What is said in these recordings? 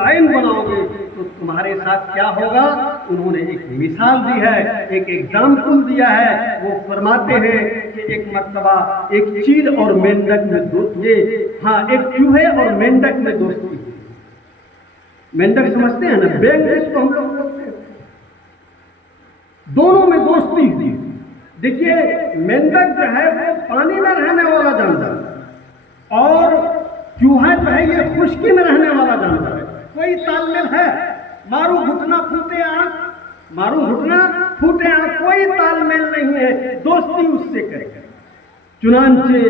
قائم بناؤ گے تو تمہارے ساتھ کیا ہوگا؟ انہوں نے ایک مثال دی ہے، ایک ایگزامپل دیا ہے۔ وہ فرماتے ہیں کہ ایک مرتبہ ایک چیل اور مینڈک میں ایک چوہے اور مینڈک میں دوستی ہوئی۔ مینڈک سمجھتے ہیں نا، بینگ جس کو ہم لوگ بولتے ہیں، دونوں میں دوستی ہوئی۔ دیکھیے مینڈک جو ہے وہ پانی میں رہنے والا جانور اور چوہا جو ہے یہ خشکی میں رہنے والا جانور ہے۔ کوئی تال میل ہے؟ مارو گھٹنا پھوٹے آنکھ، مارو گھٹنا پھوٹے آنکھ، کوئی تال میل نہیں ہے، دوستی اس سے کرے۔ چنانچہ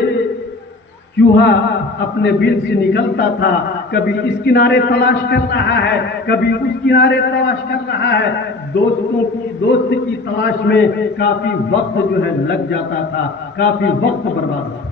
چوہا اپنے بل سے نکلتا تھا، کبھی اس کنارے تلاش کر رہا ہے، کبھی اس کنارے تلاش کر رہا ہے، دوست کی تلاش میں کافی وقت جو ہے لگ جاتا تھا، کافی وقت برباد ہوتا۔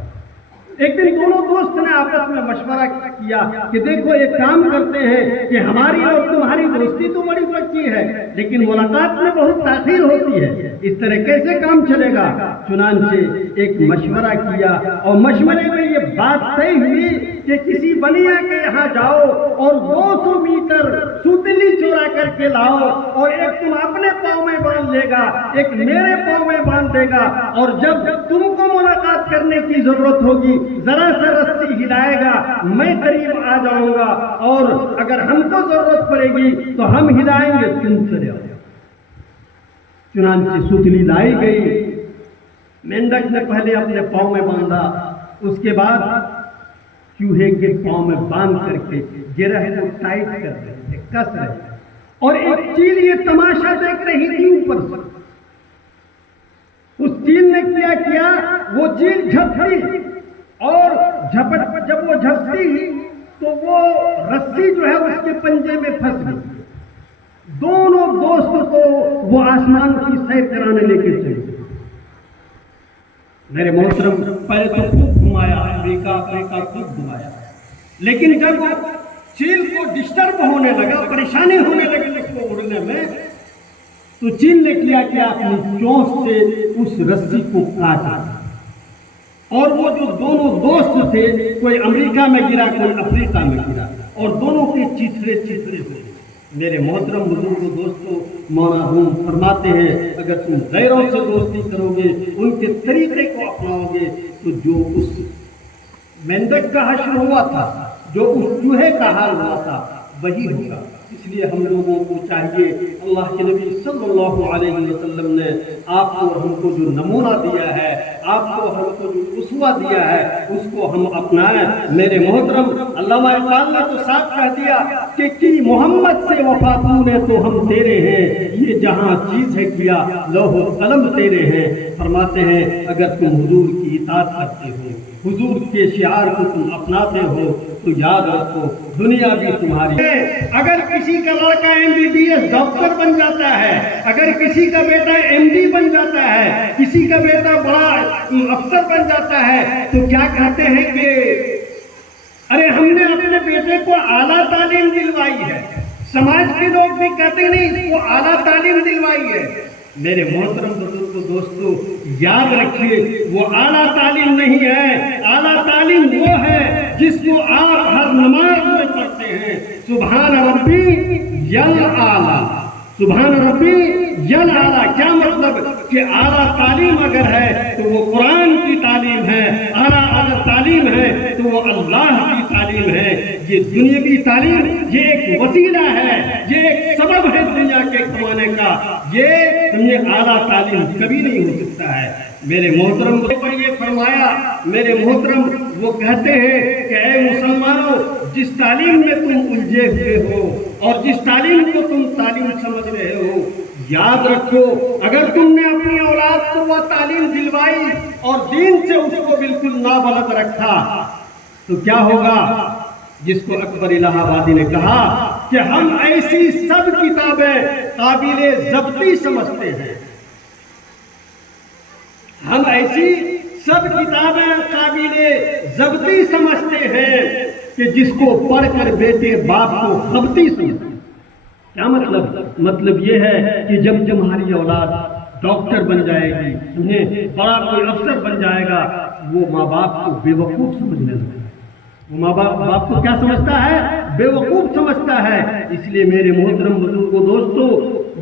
ایک دن دونوں دوست نے آپس میں مشورہ کیا کہ دیکھو ایک کام کرتے ہیں کہ ہماری اور تمہاری دوستی تو بڑی پکی ہے لیکن ملاقات میں بہت تاخیر ہوتی ہے، اس طرح کیسے کام چلے گا؟ چنانچہ ایک مشورہ کیا اور مشورے میں یہ بات طے ہوئی کہ کسی بنیا کے یہاں جاؤ اور 200 میٹر ستلی چورا کر کے لاؤ، اور ایک تم اپنے پاؤں میں باندھ لے گا، ایک میرے پاؤں میں باندھ دے گا، اور جب تم کو ملاقات کرنے کی ضرورت ہوگی ذرا سا رسی ہلائے گا، میں قریب آ جاؤں گا، اور اگر ہم کو ضرورت پڑے گی تو ہم ہلائیں گے، تم چلے آؤ۔ چنانچہ ستلی لائی گئی، مینڈک نے پہلے اپنے پاؤں میں باندھا، اس کے بعد چوہے کے پاؤں میں باندھ کر کے گرہ کو ٹائٹ کر رہے، کس رہے، اور ایک چیل یہ تماشا دیکھ رہی تھی اوپر سے۔ اس چیل نے کیا وہ چیل جھپٹی، اور جب وہ جھپٹی تو وہ رسی جو ہے اس کے پنجے میں پھنس گئی۔ دونوں دوست کو وہ آسمان کی سیر کرانے لے کے چلے۔ میرے محترم پہلے تو خوب گھمایا، امریکہ خوب گھمایا، لیکن جب چیل کو ڈسٹرب ہونے لگا، پریشانی ہونے لگی اس کو اڑنے میں، تو چیل نے کیا کہ اپنی چونچ سے اس رسی کو کاٹا، اور وہ جو دونوں دوست تھے، کوئی امریکہ میں گرا کوئی افریقہ میں گرا، اور دونوں کے چیتھڑے ہوئے۔ میرے محترم بزرگ دوستوں، مولانا روم فرماتے ہیں اگر تم غیروں سے دوستی کرو گے، ان کے طریقے کو اپناؤ گے، تو جو اس مینڈک کا حشر ہوا تھا، جو اس چوہے کا حال ہوا تھا، وہی ہوگا۔ اس لیے ہم لوگوں کو چاہیے، اللہ کے نبی صلی اللہ علیہ وسلم نے آپ کو ہم کو جو نمونہ دیا ہے، آپ کو ہم کو جو اسوہ دیا ہے، اس کو ہم اپنائیں۔ میرے محترم علامہ اقبال نے تو صاف کہہ دیا کہ کی محمد سے وفا نے تو ہم تیرے ہیں، یہ جہاں چیز ہے کیا لوح و قلم تیرے ہیں۔ فرماتے ہیں اگر تم حضور کی اطاعت کرتے ہو، حضور کے شعار کو تم اپناتے ہو، تو یاد رکھو دنیا بھی تمہاری ہے۔ اگر کسی کا لڑکا MBBS ڈاکٹر بن جاتا ہے، اگر کسی کا بیٹا MD بن جاتا ہے، کسی کا بیٹا بڑا افسر بن جاتا ہے، تو کیا کہتے ہیں کہ ارے ہم نے اپنے بیٹے کو اعلیٰ تعلیم دلوائی ہے۔ سماج کے لوگ بھی کہتے ہیں نہیں، اس کو اعلیٰ تعلیم دلوائی ہے۔ میرے محترم بزرگوں دوستو، یاد رکھیے وہ اعلیٰ تعلیم نہیں ہے، اعلیٰ تعلیم وہ ہے جس کو آپ ہر نماز میں پڑھتے ہیں، سبحان ربی یل اعلیٰ، سبحان ربی یل اعلیٰ۔ کیا مطلب کہ اعلیٰ تعلیم اگر ہے تو وہ قرآن کی تعلیم ہے، اعلیٰ اگر تعلیم ہے تو وہ اللہ کی تعلیم ہے۔ یہ دنیاوی تعلیم یہ ایک وسیلہ ہے، یہ ایک سبب ہے دنیا کے کمانے کا، یہ اعلیٰ تعلیم کبھی نہیں ہو سکتا ہے۔ میرے محترم پر یہ فرمایا، میرے محترم وہ کہتے ہیں کہ اے مسلمانوں، جس تعلیم میں تم الجھے ہوئے ہو اور جس تعلیم کو تم تعلیم سمجھ رہے ہو، یاد رکھو اگر تم نے اپنی اولاد کو وہ تعلیم دلوائی اور دین سے اس کو بالکل نابلد رکھا تو کیا ہوگا؟ جس کو اکبر الہ آبادی نے کہا کہ ہم ایسی سب کتابیں قابل ضبطی سمجھتے ہیں، ہم ایسی سب کتابیں قابل ضبطی سمجھتے ہیں کہ جس کو پڑھ کر بیٹے باپ کو خبتی سمجھتے ہیں۔ کیا مطلب یہ ہے کہ جب تمہاری اولاد ڈاکٹر بن جائے گی، انہیں بڑا کوئی افسر بن جائے گا، وہ ماں باپ کو بے وقوف سمجھنے لگے۔ وہ ماں باپ کو کیا سمجھتا ہے؟ بے وقوف سمجھتا ہے۔ اس لیے میرے محترم بزرگوں دوستو،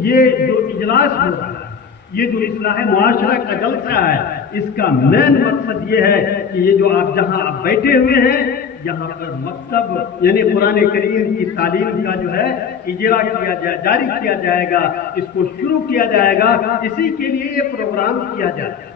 یہ جو اجلاس ہو رہا ہے، یہ جو اصلاح معاشرہ کا جلسہ ہے، اس کا مین مقصد یہ ہے کہ یہ جو آپ جہاں آپ بیٹھے ہوئے ہیں، یہاں پر مکتب یعنی قرآن کریم کی تعلیم کا جو ہے اجرا کیا جاری کیا جائے گا، اس کو شروع کیا جائے گا، اسی کے لیے یہ پروگرام کیا جائے گا۔